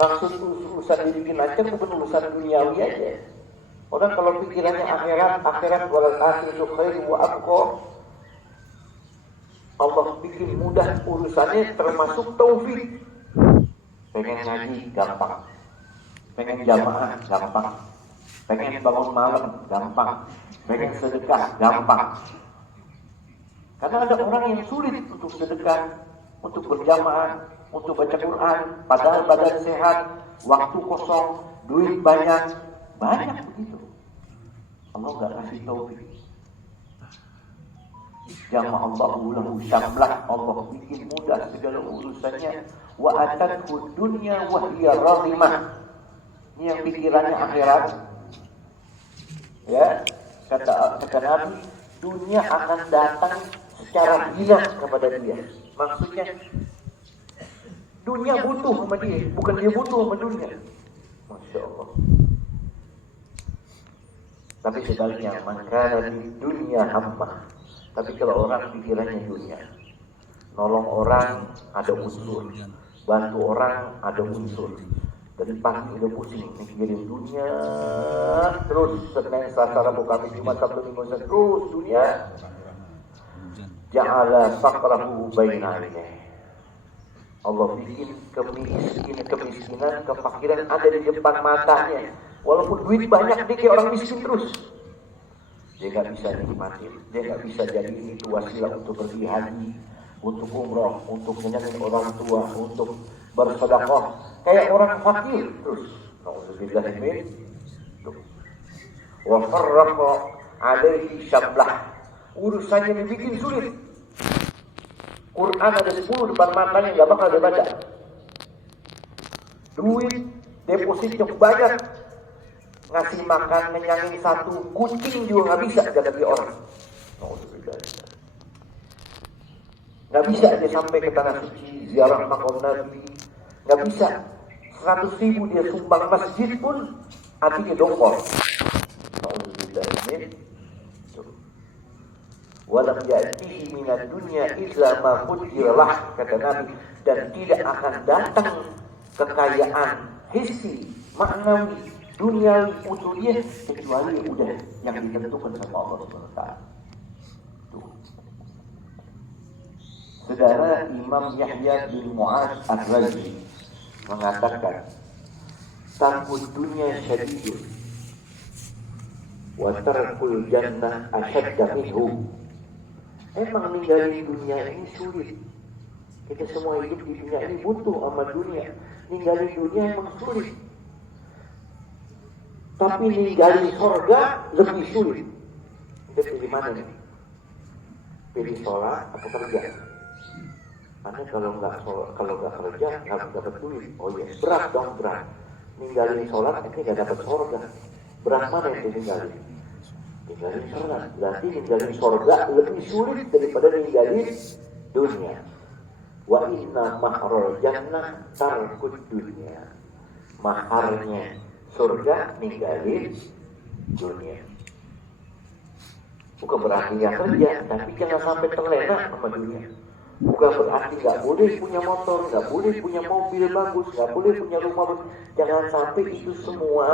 Maksud urusan dibikin lancar bukan urusan duniawi aja. Orang kalau pikirannya akhirat walal akhiratu khairu wa abqa. Allah bikin mudah urusannya termasuk taufik. Pengen ngaji gampang, pengen jamaah gampang, pengen bangun malam gampang, pengen sedekah gampang. Karena ada orang yang sulit untuk sedekah, untuk berjamaah, untuk baca Quran, padahal badan sehat, waktu kosong, duit banyak begitu. Allah nggak kasih taufik. Jama'allahu lahu syamlah, Allah bikin mudah segala urusannya. Wa atathu dunya wa hiya radimah. Ini yang pikirannya akhirat. Ya, kata Nabi, dunia akan datang secara gila kepada dia. Maksudnya dunia butuh sama dia, bukan dia butuh sama dunia. Masya Allah. Tapi sebaliknya, maka di dunia hammah. Tapi kalau orang pikirannya dunia, nolong orang ada unsur, bantu orang ada unsur. Dari pagi udah pusing mikirin dunia, terus Senin, Selasa, Rabu, Kamis, Jumat, Sabtu, Minggu, terus dunia. Ja'ala faqrahu baina ainaihi. Allah bikin kemiskinan, kefakiran ada di depan matanya. Walaupun duit banyak, dia kayak orang miskin terus. Dia gak bisa nikmatin, dia gak bisa jadi itu wasilah untuk pergi haji, untuk umroh, untuk menyenangkan orang tua, untuk bersedekah. Kayak orang fakir terus. Nauzubillah min. Wa farraqa alaihi syablah. Urusannya dibikin sulit. Quran ada 10 depan matanya, gak bakal dia baca. Duit depositnya banyak, ngasih makan kenyangin satu kucing juga gak bisa jaga dia orang. Gak bisa dia sampai ke tanah suci ziarah makam Nabi, gak bisa. 100.000 dia sumbang masjid pun hatinya dongkol. Walam ya'tihi minad dunya illa ma qudira lah, kata Nabi, dan tidak akan datang kekayaan hissi, maknawi, duniawi untuk dia kecuali udah yang ditentukan sama Allah SWT. Saudara Imam Yahya bin Mu'adz Ar-Razi mengatakan, takut dunia syadidun wa tarkul jannah asyadda minhu. Emang ninggalin dunia ini sulit. Kita semua hidup di dunia ini butuh sama dunia. Ninggalin dunia emang sulit. Tapi ninggalin surga lebih sulit. Kita pilih mana nih? Pilih sholat atau kerja? Karena kalau nggak kerja nggak dapat duit. Oh iya, berat dong, berat. Ninggalin sholat ini nggak dapat surga. Berat mana yang ditinggalin? Ninggalin sholat. Berarti ninggalin surga lebih sulit daripada ninggalin dunia. Wa inna mahrul jannah tarkud dunia. Maharnya surga ninggalin dunia. Bukan berarti nggak kerja, tapi jangan sampai terlena sama dunia. Bukan berarti nggak boleh punya motor, nggak boleh punya mobil bagus, nggak boleh punya rumah bagus. Jangan sampai itu semua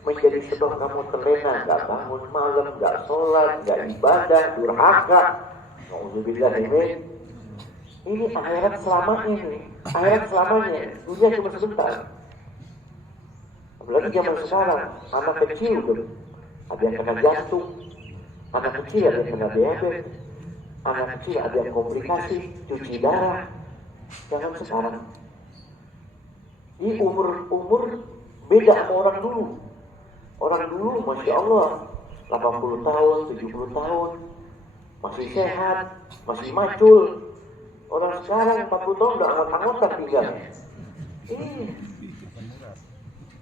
menjadi sebab kamu terlena, nggak bangun malam, nggak sholat, nggak ibadah, durhaka. Nauzubillah ini akhirat selamanya nih, akhirat selamanya, dunia cuma sebentar. Apalagi zaman sekarang, anak kecil tuh, ada yang kena jantung, anak kecil ada yang kena diabetes, anak kecil ada yang komplikasi, cuci darah. Jangan sekarang. Ini umur beda sama orang dulu. Orang dulu, Masya Allah, 80 tahun, 70 tahun, masih sehat, masih macul. Orang sekarang 40 tahun udah anggot-anggotan tinggal.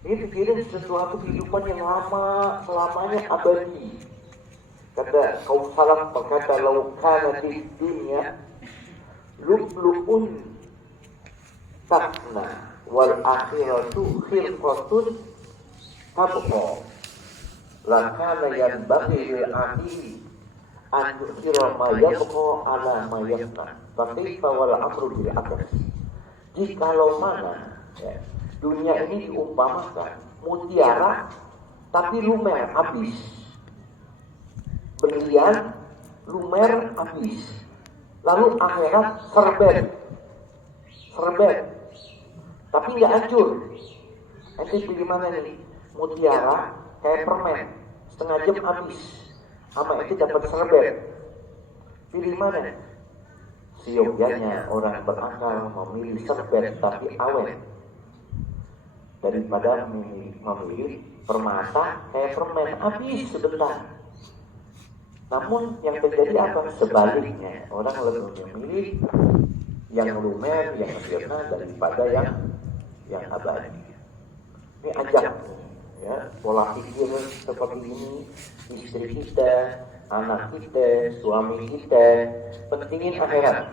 Ini pikirin sesuatu kehidupan yang lama, selamanya abadi. Kata kaum salaf, berkata, "Lau kana di dunia lu'lu'un tafna wal akhiratu khirqatun tabqa. Lakana yanbaghi lil akili an yu'thira ma yabqa ala ma yafna. Fa kaifa wal amru bil akas." Jikalau mana Dunia ini diumpamakan mutiara tapi lumer habis, berlian lumer habis, lalu akhirat serbet tapi nggak hancur. Ente pilih mana nih? Mutiara kayak permen setengah jam habis, sama ente dapat serbet, pilih mana? Siogyanya orang berakal memilih serbet tapi awet daripada memilih permata kayak permen habis sebentar. Namun yang terjadi apa? Sebaliknya, orang lebih memilih yang lumer, yang sirna daripada yang abadi. Ini ajak ya, pola pikir seperti ini, istri kita, anak kita, suami kita, pentingin akhirat.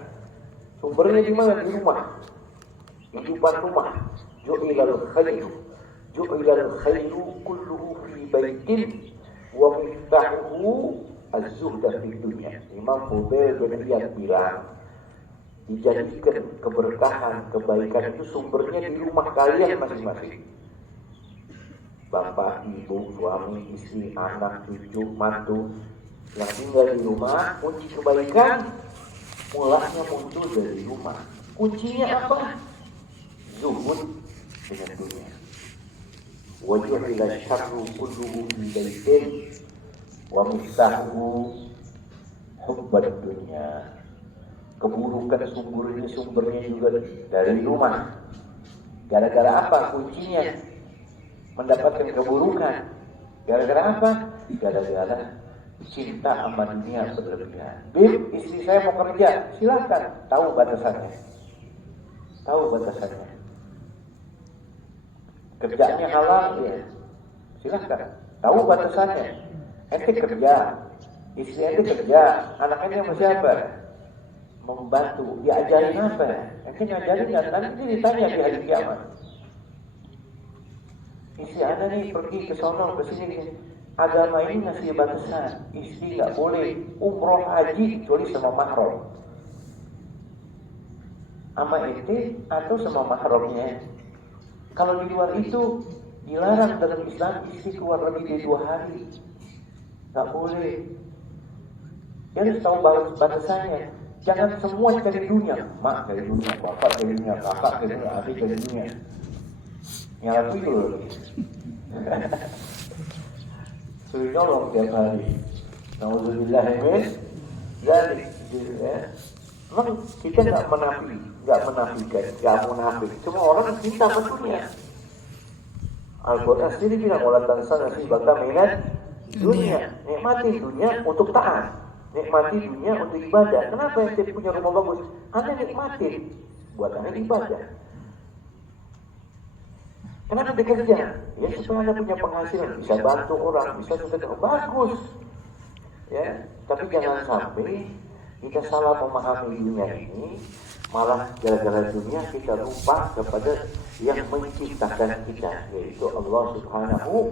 Sumbernya di mana? Di rumah, kehidupan rumah. Ju'ilal khairu kulluhu fi baitin wa miftahuhu az-zuhda fi dunya. Imam Fudail bin Iyad bilang, dijadikan keberkahan, kebaikan itu sumbernya di rumah kalian masing-masing. Bapak, ibu, suami, istri, anak, cucu, mantu yang tinggal di rumah, kunci kebaikan mulanya muncul dari rumah. Kuncinya apa? Zuhud dengan dunia. Wajah ila syarru kulluhu bi baitin wa miftahu hubbad dunya. Keburukan sumbernya juga dari rumah. Gara-gara apa? Kuncinya mendapatkan keburukan. Gara-gara apa? Gara-gara cinta sama dunia berlebihan. Bib, istri saya mau kerja, silakan. Tahu batasannya. Kerjanya halal ya, silakan. Tahu batasannya. Ente kerja, istri ente kerja, anaknya sama siapa? Membantu, diajarin apa? Ente ngajarin kan? Nanti ditanya di hari kiamat. Istri anda nih pergi ke sono ke sini. Agama ini ngasih batasan. Istri nggak boleh umroh haji kecuali sama mahram. Sama ente atau sama mahramnya. Kalau di luar itu dilarang dalam Islam istri keluar lebih dari 2 hari. Nggak boleh. Dia harus tahu batasannya. Jangan semua cari dunia. Mak cari dunia, bapak cari dunia, kakak cari dunia, adik cari dunia. Nyala tuyul. Suruh nyolong tiap hari. Nauzubillah min dzalik. Memang kita nggak menafikan, nggak munafik. Semua orang cinta sama dunia. Al-Quran sendiri bilang wala tansana nasibaka minad dunia. Nikmati dunia untuk taat, nikmati dunia untuk ibadah. Kenapa yang saya punya rumah bagus? Anda nikmatin buat Anda ibadah. Kenapa bekerja? Ya supaya Anda punya penghasilan, bisa bantu orang, bisa sedekah, bagus. Ya, tapi jangan sampai kita salah memahami dunia ini, malah gara-gara dunia kita lupa kepada yang menciptakan kita, yaitu Allah Subhanahu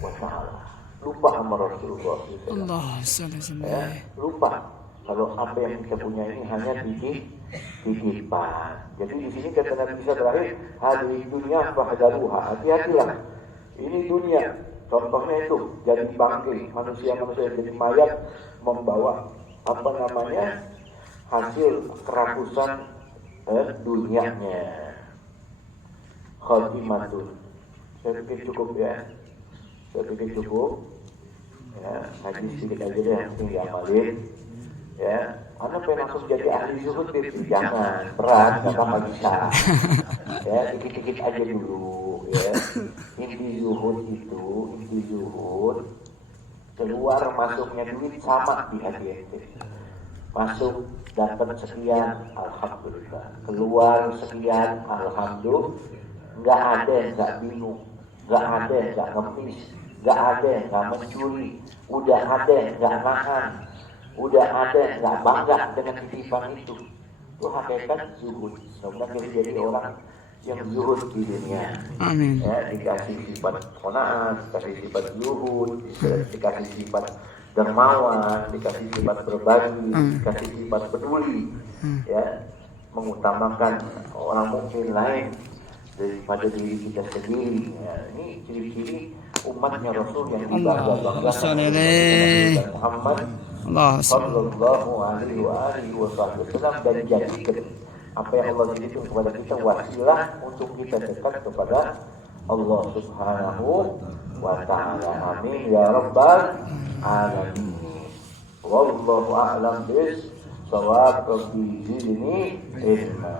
wa Ta'ala. Lupa sama Rasulullah SAW. Ya, lupa kalau apa yang kita punya ini hanya titipan. Jadi di sini kata Nabi bisa terakhir, hadhihi dunya fahdaruha, hati-hatilah. Ini dunia. Contohnya itu jadi bangkai, manusia-manusia yang jadi mayat membawa apa namanya hasil kerakusan dunianya. Khatimatun. Saya pikir cukup ya. Ya, ngaji sedikit aja deh yang diamalin. Ya, Anda pengen langsung jadi ahli zuhud, jangan berat, nggak bisa. Ya, dikit-dikit aja dulu. Ya, inti zuhud keluar masuknya duit sama di hati ente. Masuk dapat sekian, alhamdulillah. Keluar sekian, alhamdulillah. Nggak ada yang nggak bingung, nggak ada yang nggak ngemis, nggak ada yang nggak mencuri, udah ada yang nggak nahan, udah ada yang nggak bangga dengan titipan itu. Itu hakikat zuhud. Sebenarnya jadi orang yang zuhud di dunia. Amin. Ya, dikasih sifat qanaah, dikasih sifat zuhud, dikasih sifat dermawan, dikasih sifat berbagi, dikasih sifat peduli, ya, mengutamakan orang mungkin lain daripada diri kita sendiri. Ya, ini ciri-ciri umatnya Rasul yang dibangga-banggakan oleh Muhammad sallallahu alaihi wasallam, dan jadikan apa yang Allah berikan kepada kita wasilah untuk kita dekat kepada Allah Subhanahu wa ta'ala. Amin ya rabbal alamin. Wallahu a'lam bis shawab. Rabbi zidni ilma.